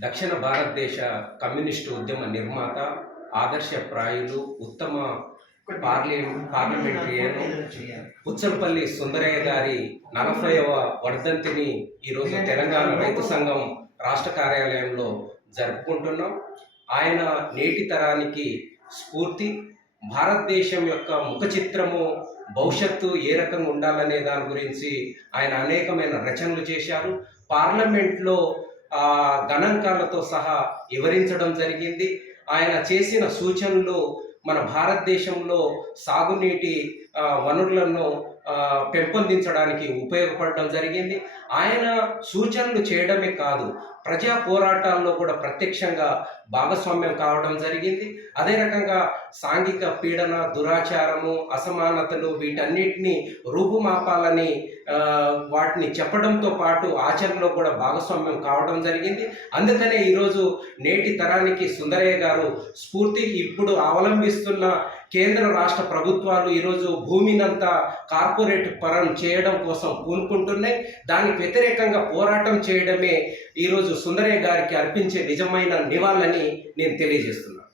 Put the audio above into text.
దక్షిణ భారతదేశ కమ్యూనిస్టు ఉద్యమ నిర్మాత ఆదర్శప్రాయులు ఉత్తమ పార్లీ పార్లమెంటరియన్ పుచ్చంపల్లి సుందరయ్య గారి నలభైవ వర్ధంతిని ఈరోజు తెలంగాణ రైతు సంఘం రాష్ట్ర కార్యాలయంలో జరుపుకుంటున్నాం. ఆయన నేటి తరానికి స్ఫూర్తి. భారతదేశం యొక్క ముఖ చిత్రము భవిష్యత్తు ఏ రకంగా ఉండాలనే దాని గురించి ఆయన అనేకమైన రచనలు చేశారు. పార్లమెంట్లో ఆ, గణాంకాలతో సహా వివరించడం జరిగింది. ఆయన చేసిన సూచనలు మన భారతదేశంలో సాగునీటి వనరులను పెంపొందించడానికి ఉపయోగపడడం జరిగింది. ఆయన సూచనలు చేయడమే కాదు ప్రజా పోరాటాల్లో కూడా ప్రత్యక్షంగా భాగస్వామ్యం కావడం జరిగింది. అదే రకంగా సాంఘిక పీడన దురాచారము అసమానతలు వీటన్నిటిని రూపుమాపాలని వాటిని చెప్పడంతో పాటు ఆచరణలో కూడా భాగస్వామ్యం కావడం జరిగింది. అందుకనే ఈరోజు నేటి తరానికి సుందరయ్య గారు స్ఫూర్తి ఇప్పుడు అవలంబిస్తున్న కేంద్ర రాష్ట్ర ప్రభుత్వాలు ఈరోజు భూమినంతా కార్పొరేట్ పరం చేయడం కోసం పూనుకుంటున్నాయి దానికి వ్యతిరేకంగా పోరాటం చేయడమే ఈరోజు సుందరయ్య గారికి అర్పించే నిజమైన నివాళని నేను తెలియజేస్తున్నాను.